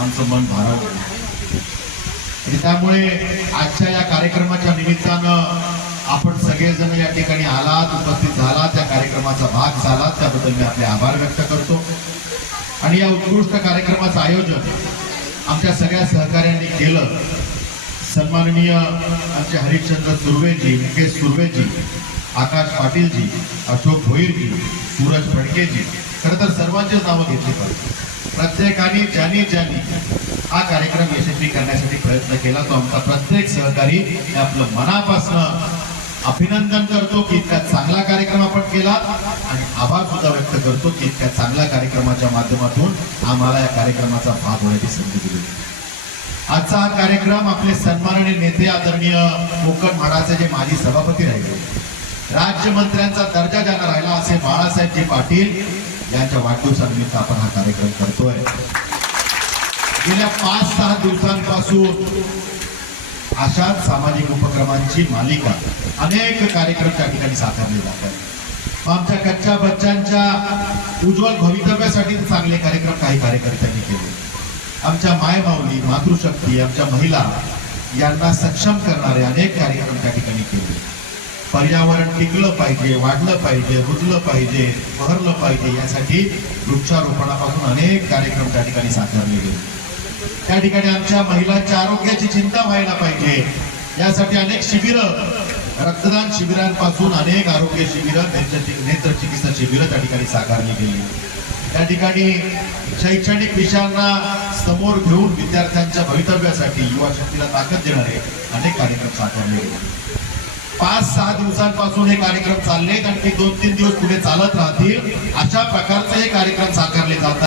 आमचं मन भारावलं आणि त्यामुळे आजच्या या कार्यक्रमाच्या निमित्तानं आपण सगळेजण या ठिकाणी आलात, उपस्थित झालात, त्या कार्यक्रमाचा भाग झालात, त्याबद्दल मी आपले आभार व्यक्त करतो। आणि या उत्कृष्ट कार्यक्रमाचं आयोजन आमच्या सगळ्या सहकार्यांनी केलं। सन्माननीय आमचे हरिश्चंद्र सुर्वेजी, मुकेश सुर्वेजी, आकाश पाटीलजी, अशोक भोईरजी, सूरज फडकेजी, खरं तर सर्वांचीच नावं घेतली पाहिजे। प्रत्येकाने ज्यांनी हा कार्यक्रम यशस्वी करण्यासाठी प्रयत्न केला तो आमचा प्रत्येक सहकारी आपलं मनापासून अभिनंदन करतो की इतका चांगला कार्यक्रम आपण केला आणि आभार सुद्धा व्यक्त करतो की इतक्या चांगल्या कार्यक्रमाच्या माध्यमातून आम्हाला या कार्यक्रमाचा भाग होण्याची संधी दिली। आजचा हा कार्यक्रम आपले सन्माननीय नेते आदरणीय कोकण म्हाडाचे जे माजी सभापती राहिले, राज्यमंत्र्यांचा दर्जा ज्यांना राहिला असे बाळासाहेबजी पाटील यांच्या वाढदिवसानिमित्त आपण हा कार्यक्रम करतोय। गेल्या 5-6 दिवसांपासून अशाच सामाजिक उपक्रमांची मालिका अनेक कार्यक्रम त्या ठिकाणी साकारले जातात। आमच्या कच्च्या बच्चांच्या उज्ज्वल भवितव्यासाठी चांगले कार्यक्रम काही कार्यकर्त्यांनी केले। आमच्या मायमाऊली, मातृशक्ती, आमच्या महिला यांना सक्षम करणारे अनेक कार्यक्रम त्या ठिकाणी केले। पर्यावरण टिकलं पाहिजे, वाढलं पाहिजे, रुजलं पाहिजे, बहरलं पाहिजे यासाठी वृक्षारोपणापासून अनेक कार्यक्रम त्या ठिकाणी साकारले गेले। त्या ठिकाणी आमच्या महिलांच्या आरोग्याची चिंता व्हायला पाहिजे यासाठी अनेक शिबिरं, रक्तदान शिबिरांपासून अनेक आरोग्य शिबिरं, नेत्र चिकित्सा शिबिरं त्या ठिकाणी साकारली गेली। त्या ठिकाणी शैक्षणिक विषयांना समोर घेऊन विद्यार्थ्यांच्या भवितव्यासाठी, युवा शक्तीला ताकद देणारे अनेक कार्यक्रम साकारले गेले। 5-6 दिवसांपासून हे कार्यक्रम चाललेत आणि 2-3 दिवस पुढे चालत राहतील अशा प्रकारचे हे कार्यक्रम साकारले जातात।